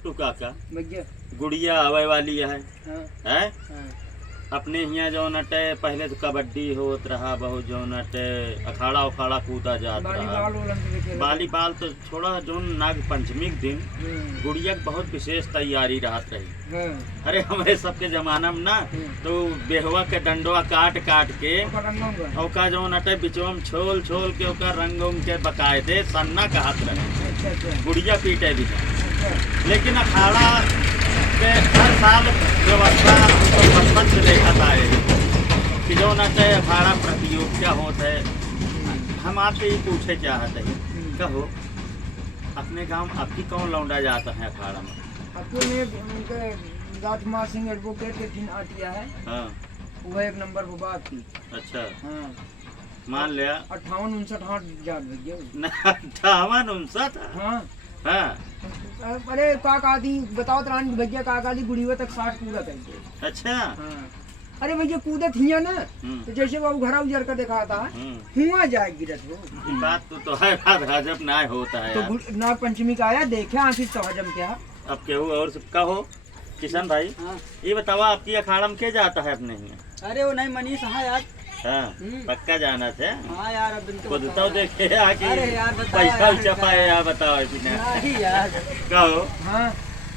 छोटू काका भैया गुड़िया आवे वाली है हाँ हैं? हाँ अपने यहाँ जो नटे पहले तो कबड्डी होत रहा बहुत जो नटे अखाड़ा उखाड़ा कूदा जात रहा वॉलीबॉल ओलंपिक खेल वॉलीबॉल तो छोड़ा जो नाग पंचमी के दिन गुड़िया के बहुत विशेष तैयारी रहत रही। हाँ अरे हमारे सबके जमाना में ना तो बेहवा के डंडवा काट काट के ओका जो नटे बिचवा में छोल छोल के ओका रंग उंग के बकायदे सन्ना कहत रहे अच्छा अच्छा गुड़िया पीटे भी अच्छा लेकिन अखाड़ा के हर साल व्यवस्था हमको बचपन से देखा था कि जो न चाहे अखाड़ा प्रतियोगिता होता है। हम आपसे ये पूछे चाहते हैं कहो अपने गांव में आपकी कौन लौंडा जाता है अखाड़ा में? अपने उनके राजकुमार सिंह एडवोकेट के दिन आटिया है हाँ वो एक नंबर वो बात की। अच्छा हाँ मान लिया 58-59 हाथ जात भैया 58-59 हाँ हाँ अरे काका दी बताओ त्रान भैया काका दी गुड़िया तक 60 पूरा कर दे। अच्छा हाँ अरे भैया कूदे थी ना तो जैसे वो घर उजर कर दिखा था हुआ जाए गिरत हो बात तो है बात हजम ना होता है तो नाग पंचमी का आया देखे आखिर तो हजम क्या अब केहू और सबका हो किशन भाई ये बताओ आपकी अखाड़ा में के जाता है अपने यहाँ? अरे वो नहीं मनीष हाँ यार हाँ पक्का जाना थे हाँ यार अब तुमको खुद तो देखे आके अरे यार बताओ पैसा यार, उचा पाए यार बताओ बिना नहीं यार कहो हाँ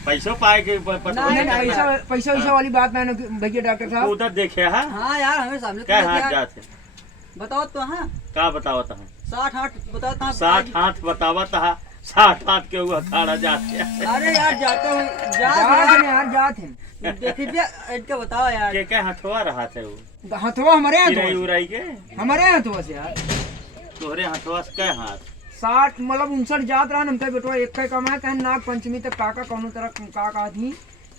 पैसों पाए के पता नहीं नहीं पैसा पैसा वैसा वाली बात मैंने भैया डॉक्टर साहब उधर देखे हाँ हाँ यार हमें सामने क्या तो हाथ यार। जाते बताओ तो हाँ का बतावत है 60 हाथ बताओ तो 60 हाथ बतावत है 60 हाथ के हुआ अखाड़ा जाते हैं। अरे यार जाते हो जात हैं यार जात हैं देखिए भैया इनका बताओ यार के हथवा रहा थे वो हथवा हमारे यहाँ चिरई तो उराई के हमारे यहाँ तो से यार तोहरे हथवा से क्या हाथ 60 मतलब 59 जात रहा हमका बेटवा एक का कमा कहीं नाग पंचमी तक काका कौनो तरह काका थी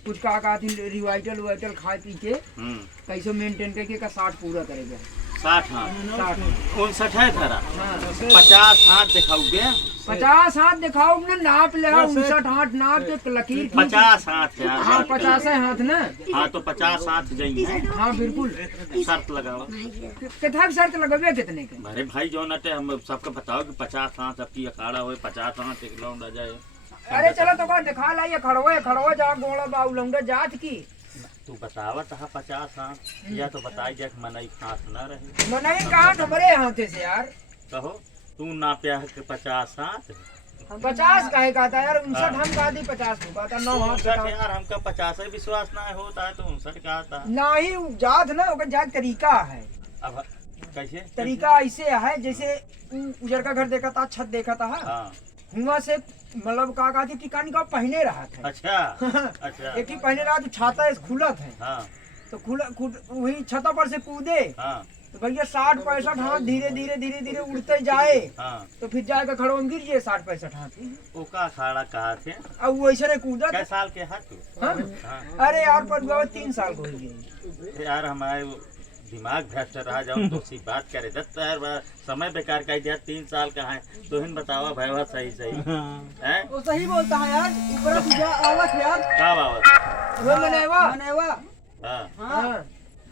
कुछ काका थी रिवाइटल वाइटल खा पी के कैसे मेंटेन करके का 60 पूरा करेगा 60 हाथ 60 59 है धरा हाँ 50 हाथ दिखाओगे 50 हाथ दिखाओ ने नाप ले 59 हाथ नाप के लकीर खींच 50 हाथ है हाँ 50 हाथ ना हाँ तो 50 हाथ जाइए हाँ बिल्कुल शर्त लगाओ कितना शर्त लगवे कितने के अरे भाई जो नटे हम सबको बताओ कि 50 हाथ आपकी अखाड़ा हो 50 हाथ एक लौंडा जाए। अरे चलो तो का दिखा लाइए खड़वा जा गोला बाऊ लौंडा जात की तू बतावत है 50 हाथ या तो बताई जा कि मनई हाथ न रहे मनाई कहा हमारे हाथे से यार कहो तू नाप्या है कि 50 हाथ 50 काहे का था यार 59 हम कहा दी 50 होगा था 9 हाथ 59 यार हमका 50 से विश्वास ना होता है तो 59 का आता है। नहीं जात ना ओकर जात तरीका है अब कैसे तरीका ऐसे है जैसे उजर का घर देखा था छत देखा था हाँ हुआ से मतलब का कहा थी टिकानी का पहने रहा था अच्छा अच्छा एक ही पहने रहा तो छाता इस खुला था हाँ तो खुला वही छता पर से कूदे हाँ तो भैया 60-65 हाथ धीरे धीरे धीरे धीरे उड़ते जाए हाँ तो फिर जाकर खड़ो में गिर जाए 60-65 हाथ ओका अखाड़ा कहा थे अब वो ऐसे कूदा कै साल के हाथ तू? हाँ? हाँ अरे यार पर 3 साल को ही गई यार हमारे वो दिमाग भ्रष्ट रहा जाऊँ तो सी बात करे 10 यार समय बेकार का दिया 3 साल का है तो हिन बतावा भाई सही सही है वो सही बोलता है यार ऊपर पूजा आवत है यार का बात वो मनेवा मनेवा हाँ हाँ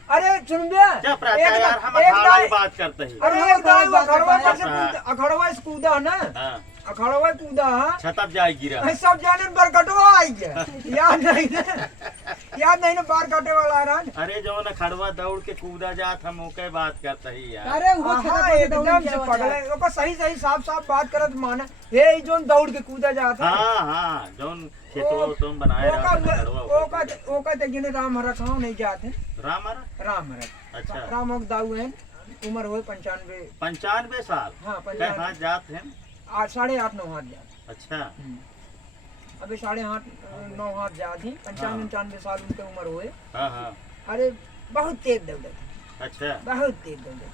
अरे सुन बे क्या प्राचा यार हम अखाड़ा की बात करते हैं। अरे एक दाई वो खड़वा पर से अखड़वा से कूदा ना हाँ अखड़वा कूदा हाँ छतप जाए गिरा सब जाने बरकटवा आई गया याद नहीं ना बार काटे वाला रहा अरे जो न खड़वा दौड़ के कूदा जात हम ओके बात करते ही यार। अरे वो हाँ एकदम से पगले ओको सही सही साफ साफ बात करत माने हे जोन दौड़ के कूदा जाता हाँ हाँ जोन खेतवा तुम बनाए रहा खड़वा ओका ते गिने राम हरा कहाँ नहीं जाते राम हरा राम हरा अच्छा राम हक दाऊ हैं उम्र हो 95 साल हाँ कै हाथ जात हैं 8.5-9 हाथ जाते अच्छा अभी 8.5-9 हाथ जाती 95 साल उनके उम्र हुए। हाँ हाँ अरे बहुत तेज दौड़े अच्छा बहुत तेज दौड़े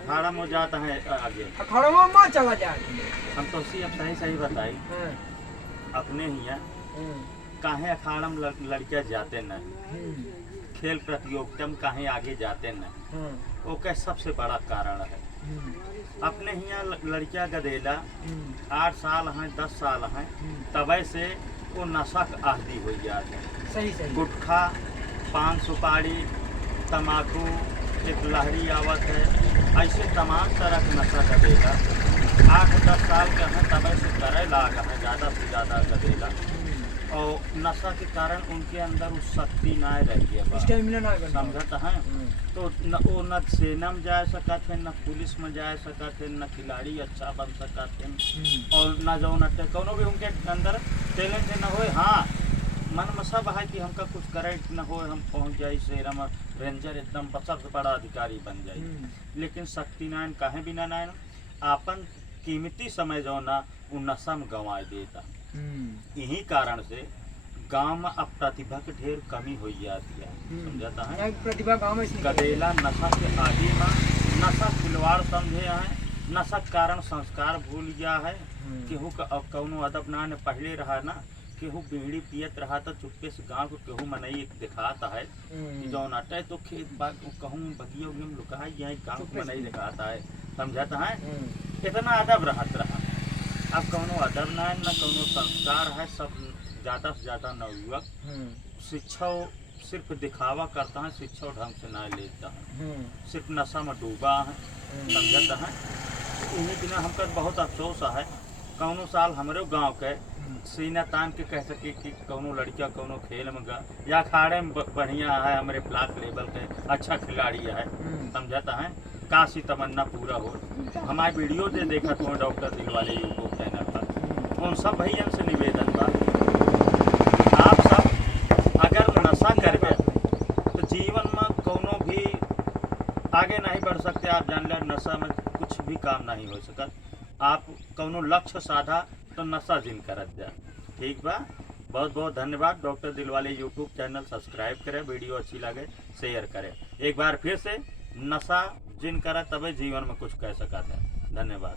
अखाड़ा में जाता है आगे अखाड़वा में चला जाते हम तो उसी अब सही सही बताई हाँ अपने हिया काहे अखाड़ा में लड़कियां जाते न खेल प्रतियोगिता में काहे आगे जाते न ओके सबसे बड़ा कारण है अपने हिया लड़कियां गदेला 8 साल हैं 10 साल हैं तबे से वो नशा का आदी हो जाते हैं। सही सही गुटखा पान सुपारी तम्बाकू एक लहरी आवत है ऐसे तमाम तरह का नशा गदेला 8-10 साल का है तबे से करे लागा है ज़्यादा से ज़्यादा गदेला और नशा के कारण उनके अंदर वो शक्ति ना रह गया स्टेमिना ना बन समझत है। तो न वो न सेना में जा सकत है, न पुलिस में जा सकत है, न खिलाड़ी अच्छा बन सकत है, और न जो न कोनो भी उनके अंदर टैलेंट न हो। हाँ, मन में सब है कि हमका कुछ करे न हो, हम पहुंच जाए शहर में रेंजर एकदम सबसे बड़ा अधिकारी बन जाए, लेकिन शक्ति नायन काहे बिना नायन आपन कीमती समय जो ना वो नशा में गंवा देता। यही कारण से गांव में अब प्रतिभा के ढेर कमी हो जाती है, समझाता है। प्रतिभा गाँव में गदेला नशा के आदि में नशा खिलवाड़ समझे है, नशा के कारण संस्कार भूल गया है। केहू का कौनो अदब ना ने पहले रहा ना, केहू बीड़ी पियत रहा तो चुपके से गांव को केहू मनई दिखाता है कि जौन अटे तो खेत बाग कहूँ बगिया में लुका यहाँ गाँव को मनई दिखाता है, समझाता है। इतना अदब रहत रहा, अब कौनो अदब ना है, न कौनो संस्कार है। सब ज़्यादा से ज़्यादा नवयुवक शिक्षा सिर्फ दिखावा करता है, शिक्षा ढंग से ना लेता है, सिर्फ नशा में डूबा है, समझता है। इन्हीं बिना हमका बहुत अफसोस है। कौनो साल हमारे गांव के सीना तान के कह सके कि कौनो लड़किया कौनो खेल में गा या अखाड़े में बढ़िया है, हमारे ब्लॉक लेवल के अच्छा खिलाड़ी है, समझाता है। काशी तमन्ना पूरा हो। हमारे वीडियो जो देखा तो डॉक्टर दिलवाले यूट्यूब चैनल पर, उन सब भैया से निवेदन बा, आप सब अगर नशा करबे तो जीवन में कौनो भी आगे नहीं बढ़ सकते। आप जान लें नशा में कुछ भी काम नहीं हो सकता। आप कौनो लक्ष्य साधा तो नशा जिन करत जा, ठीक बा। बहुत बहुत धन्यवाद। Doctor Dilwale YouTube channel subscribe करें, वीडियो अच्छी लगे शेयर करें। एक बार फिर से नशा जिन करा तबे जीवन में कुछ कह सकता है। धन्यवाद।